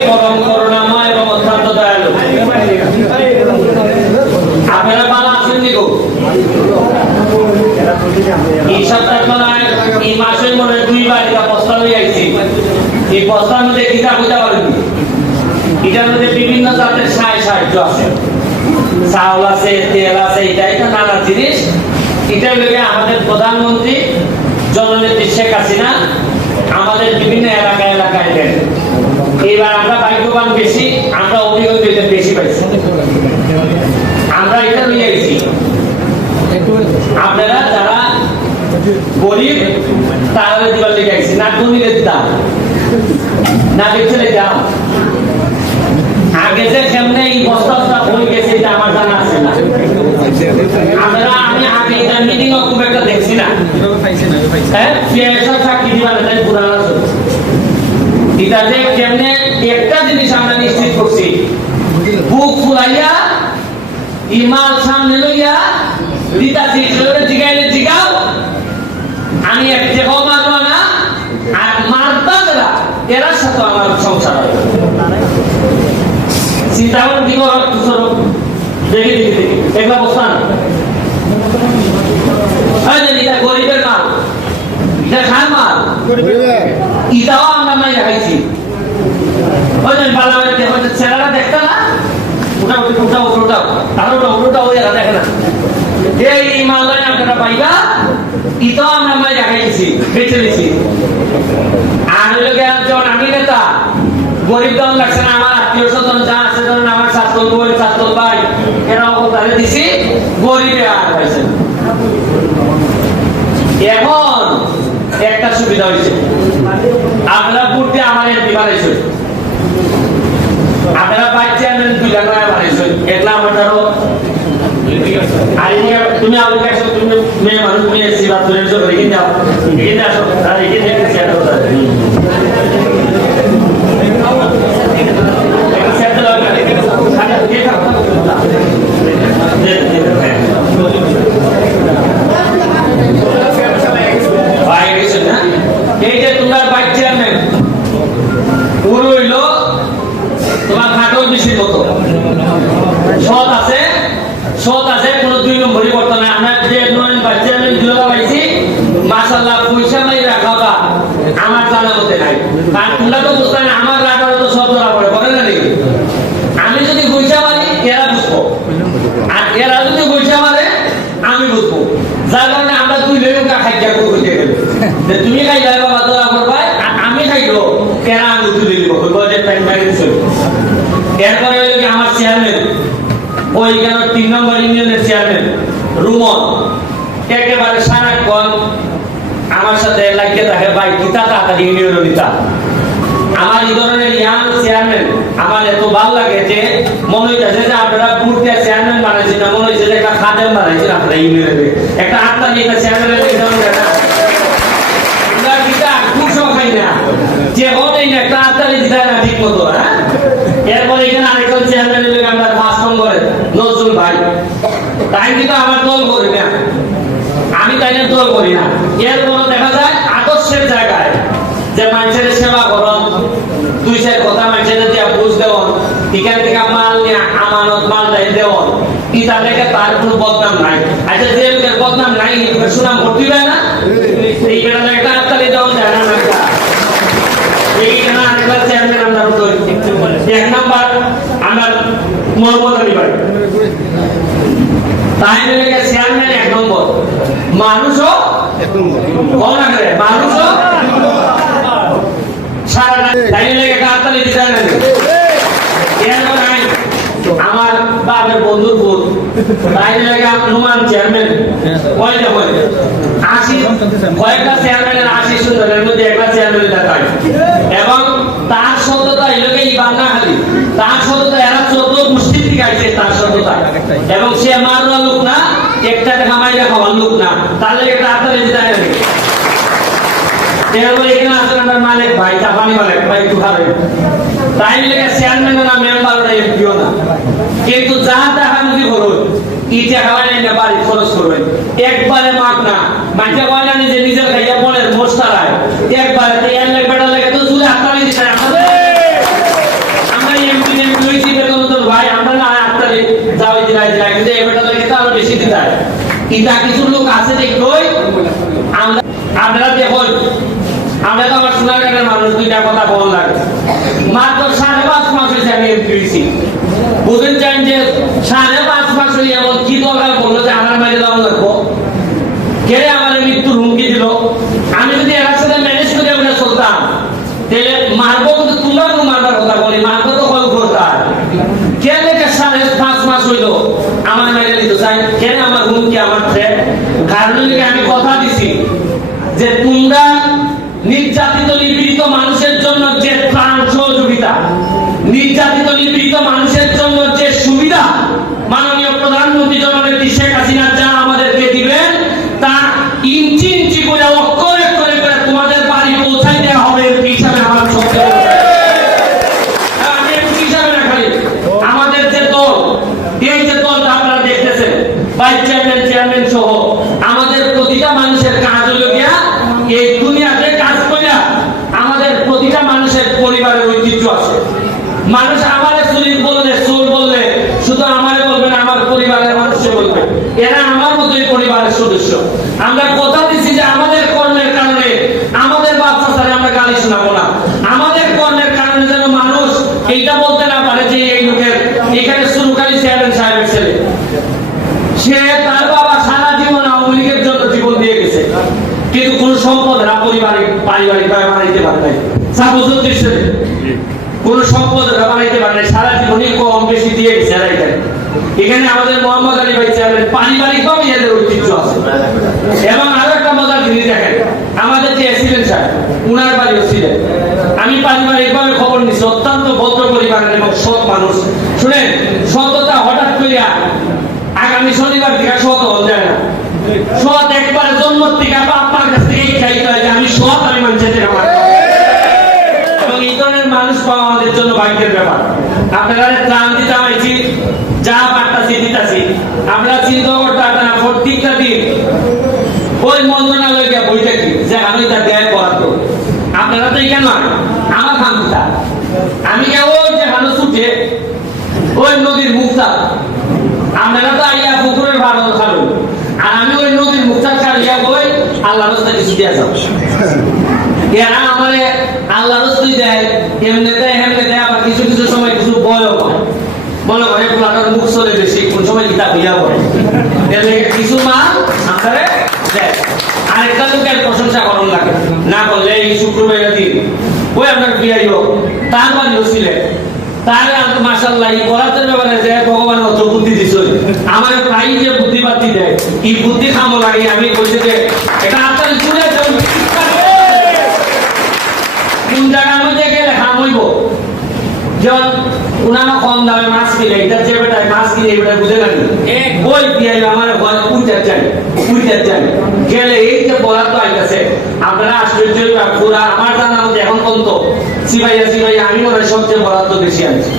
পরম করুণাময় এবং অত্যন্ত দয়ালু। আপনারা ভালো আছেন নি গো? এই সপ্তাহ মানে এই মাসের মনে 2 বার এটা প্রস্তাব নিয়ে আইছি। এই প্রস্তাবের মধ্যে কিতাব হইতে পারেন, এটার মধ্যে বিভিন্ন জাতের সাহায্য আছে, চাউল আছে, তেল আছে, এটা নানা জিনিস। এটার লগে আমাদের প্রধানমন্ত্রী জননেত্রী শেখ হাসিনা আমাদের বিভিন্ন এলাকায় দেন। এবার আমরা ভাগ্যবান বেশি, আমরা অভিজ্ঞতা বেশি পাইছি, আমরা এটা নিয়ে আইছি। আপনারা যারা গরিব তাহলে দিবার লেগে আইছি, না ধনীদের দাম না দেখছে দাম। আগে যে কেমনে এই বস্তা হয়ে গেছে এটা আমার জানা আছে না। আপনারা আমি আগে এটা মিটিং খুব একটা দেখছি না। হ্যাঁ, চাকরি দিবার পুরানো এটা যে কেমনে একটা জিনিস আমরা নিশ্চিত করছি, বুক ফুলাইয়া ইমাল সামনে লইয়া দিতাছি, জিগাইলে জিগাও, আমি এক জায়গাও মারবো না, আর মারবা যারা এরা সাথে আমার সংসার হয়। চিন্তা করে দিব দেখি এগুলা বস্তান এটা গরিবের মাল, এটা খান মাল, ইটাও আমরা নাই দেখাইছি। ওই যে ছেলেরা দেখতে না, ওটা দেখে না, এই মাল আপনারা পাইবা, ইটাও আমরা নাই দেখাইছি, বেঁচে দিছি। আর যখন আমি নেতা, গরিব দল লাগছে না, আমার আত্মীয় স্বজন যা আছে, ধরুন আমার ছাত্র বই, ছাত্র ভাই, এরাও তাদের দিছি, গরিবে আর পাইছে। এখন একটা সুবিধা হয়েছে, আপনারা পূর্বে আমার এমপি বানাইছেন, আপনারা ভাইস চেয়ারম্যান 2 লাখ টাকা বানাইছেন, এটা আমার ধরো তুমি আমাকে একশো, তুমি মেয়ে মানুষ, তুমি এসছি বা ধরে এগিয়ে যাও, এগিয়ে আসো, এগিয়ে দেখতে চেয়ার করতে কোনো 2 নম্বরই করতে না। আমরা যে পাইছি মাশাআল্লাহ, পয়সা নাই রাখা আমার জানা মতে নাই, কারণ তোমরা তো বুঝতে না, আমার রাখা তো সব ধরা পড়ে, বলে না নাকি? আমি যদি পয়সা মারি এরা বুঝবো, আর এরা যদি পয়সা মারে আমি বুঝবো, যার কারণে আমরা 2 লেখা খাইয়া করতে গেল যে তুমি খাই যাবে বাবা ধরা করবা, আমি খাইলো এরা আমি তুলে দিব বাজেট টাইম ম্যানেজ। এরপরে হলো কি আমার চেয়ারম্যান, ওই 3 নম্বর ইউনিয়নের চেয়ারম্যান রুমন, একেবারে সারাক্ষণ আমার সাথে লাগিয়ে থাকে, ভাই কিতা তাড়াতাড়ি ইউনিয়নের দিতা। আমার এই ধরনের ইয়াং চেয়ারম্যান আমার এত ভালো লাগে যে মনে হইতেছে যে আপনারা পূর্বে চেয়ারম্যান বানাইছেন না, মনে হয়েছে যে একটা খাদেম বানাইছেন আপনারা ইউনিয়নের, একটা আত্মা নিয়ে একটা চেয়ারম্যানের খুব শখাই না, যে হতেই না একটা আত্মা দিতে না ঠিক মতো। হ্যাঁ, এরপরে এখানে আরেকজন চেয়ারম্যানের লোক আমরা 5 নম্বরে নজরুল ভাই, তাই কিন্তু আমার দল করি না, আমি তাই না দল করি না। এরপরে দেখা যায় আদর্শের জায়গায় যে মানুষের সেবা করন, 2-4 কথা মানুষের দিয়ে বুঝ দেওয়ান, এখান থেকে মাল নিয়ে আমানত মাল দেওয়ান, ইটা থেকে তার কোনো বদনাম নাই। আচ্ছা, যে লোকের বদনাম নাই সুনাম ভর্তি হয় না, এই বেড়া একটা আত্মালি দেওয়ান যায় না। এইখানে আরেকটা চেয়ারম্যান আমরা 1 নম্বর আমার মোহাম্মদ আলী ভাই, তাই লেগে চেয়ারম্যান 1 নম্বর, মানুষও 1 নম্বর, মানুষও সারা তাই লেগে কাতালি দিতে না। আমার বাবার বন্ধুর বোন, তাই লেগে নুমান চেয়ারম্যান, কয়েকটা চেয়ারম্যানের 80 সুন্দরের মধ্যে একটা চেয়ারম্যানের দেখায়, এবং তার সততা এলাকা এই বাংলাখালী, তার সততা এরা 14 গোষ্ঠী থেকে আইছে, তার সততা, এবং সে মারুয়া লোক না, একটা খামাইলে খাওয়ার লোক না, তার লেগে তাড়াতাড়ি দিতে না। এরপরে এখানে আছেন আমার মালিক ভাই, জাপানি মালিক ভাই, তুহারে তাই লেগে চেয়ারম্যান না, মেম্বার না, এমপিও না, কিন্তু যা দেখা যদি করুন ইটা খাওয়াই না, বাড়ি খরচ করবেন একবারে মাপ না, মাঝে হয় না নিজে নিজের খাইয়া মনের মোস্তারায় একবারে, এর লেগে বেটা লেগে তো চুলে হাততালি দিতে আমাদের ইটা কিছু লোক আছে দেখবই আপনারা দেখুন আমরা তো আমার সোনারঘাটের মানুষ দুইটা কথা বল লাগে মাত্র 5.5 মাস হয়েছে আমি এমপি হয়েছি বুঝেন চান যে 5.5 মাস হয়ে এমন কি দরকার বললো যে আমার মাঝে দাম লাগবো কে আমার মৃত্যুর হুমকি দিল আমি যদি এর সাথে ম্যানেজ করে আমরা চলতাম তাহলে মারবো কিন্তু তোমরা তো মারবার কথা বলি মারবো তো কল করতাম কে লেগে 5.5 মাস হইলো আমার মেরে দিতে চাই কেন আমার হুমকি আমার থ্রেট কারণ আমি কথা দিছি যে তোমরা নির্যাতিত নিপীড়িত মানুষের জন্য যে ত্রাণ সহযোগিতা নির্যাতিত নিপীড়িত মানুষের জন্য যে সুবিধা মাননীয় প্রধানমন্ত্রী জননেত্রী শেখ হাসিনা যা আমাদেরকে দিবেন তা ইঞ্চি ইঞ্চি করে অক্ষরে করে করে তোমাদের বাড়ি পৌঁছাই দেওয়া হবে এই হিসাবে আমার সত্যি আমি একটু হিসাবে না খালি আমাদের যে দল এই যে দলটা আপনারা দেখতেছেন ভাইস চেয়ারম্যান চেয়ারম্যান সহ আমাদের প্রতিটা মানুষের কাজ হলো গিয়া এই দুনিয়াতে কাজ কইরা আমাদের প্রতিটা মানুষের পরিবারের ঐতিহ্য আছে মানুষ আমারে চুল বললে শুধু আমারে বলবে না আমার পরিবারের মানুষকে বলবে এরা আমার মতোই পরিবারের সদস্য আমরা কথা দিচ্ছি যে আমাদের কর্মের কারণে আমাদের বাচ্চা ছাড়া আমরা গালি শোনাবো না আমাদের কর্মের কারণে যেন মানুষ এইটা বলতে না পারে যে এই লোকের এখানে সুরকারি চেয়ারম্যান সাহেবের ছেলে সে তার বাবা সারা জীবন আওয়ামী লীগের জন্য জীবন দিয়ে গেছে কিন্তু কোন সম্পদ পারিবারিক ভাবে বানাইতে পারে নাই কোন সম্পদ বানাইতে পারে নাই সারা জীবনই কম বেশি দিয়ে গেছে এখানে আমাদের মোহাম্মদ আলী ভাই চেয়ারম্যান পারিবারিক ভাবে এদের ঐতিহ্য আছে এবং আরো একটা মজার জিনিস দেখেন আমাদের যে এসিলেন সাহেব উনার বাড়িও ছিলেন আমি পারিবারিক ভাবে খবর নিচ্ছি অত্যন্ত ভদ্র পরিবারের এবং সৎ মানুষ শুনেন সততা হঠাৎ করিয়া আগামী শনিবার থেকে সৎ হওয়া যায় না সৎ একবারে জন্ম থেকে আপনার কাছ থেকে খাইতে হয় যে আমি সৎ আমি মানুষের এবং এই ধরনের মানুষ পাওয়া আমাদের জন্য ভাগ্যের ব্যাপার আপনারা ত্রাণ দিতে হয়েছি যা পারতাছি দিতাছি আমরা চিন্তা করতে পারতাম না প্রত্যেকটা দিন ওই মন্ত্রণালয় গিয়ে বই থাকি যে আমি তা দেয় বরাদ্দ আপনারা তো এখানে আমার খামটা আমি ওই যে মানুষ উঠে ওই নদীর মুক্তা আপনারা তো আইয়া পুকুরের ভালো খাবেন আর আমি ওই নদীর মুক্তার কারিয়া বই আল্লাহ রাস্তা কিছু দিয়া যাও এরা আমারে আল্লাহ রাস্তাই দেয় এমনি দেয় আবার কিছু কিছু সময় কিছু বয়ও হয় মনে করে পুরাটার মুখ চলে বেশি কোন সময় গীতা হইয়া পড়ে এর কিছু মা আমারে দেয় আরেকটা লোকের প্রশংসা করুন লাগে না করলে এই শুক্রবার দিন ওই আপনার বিয়াইও তার বাড়িও ছিলেন তাহলে মাশাআল্লাহ এই বরাতের ব্যাপারে যে ভগবান অত বুদ্ধি দিছে আমার প্রায় যে বুদ্ধি বাতি দেয় এই বুদ্ধি খামো লাগে আমি বলছি যে এটা আপনার জুড়ে কোন জায়গার মধ্যে গেলে খাম হইব যেমন উনানো কম দামে মাছ কিনে এটা যে বেটায় মাছ কিনে এই বেটায় বুঝে নাকি বই দিয়ে আমার ঘরে উইটার চাই গেলে এই যে বরাদ্দ আইতেছে আপনারা আশ্চর্য পুরা আমার জানার মধ্যে এখন পর্যন্ত সিপাইয়া আমি মনে হয় সবচেয়ে বরাদ্দ বেশি আছে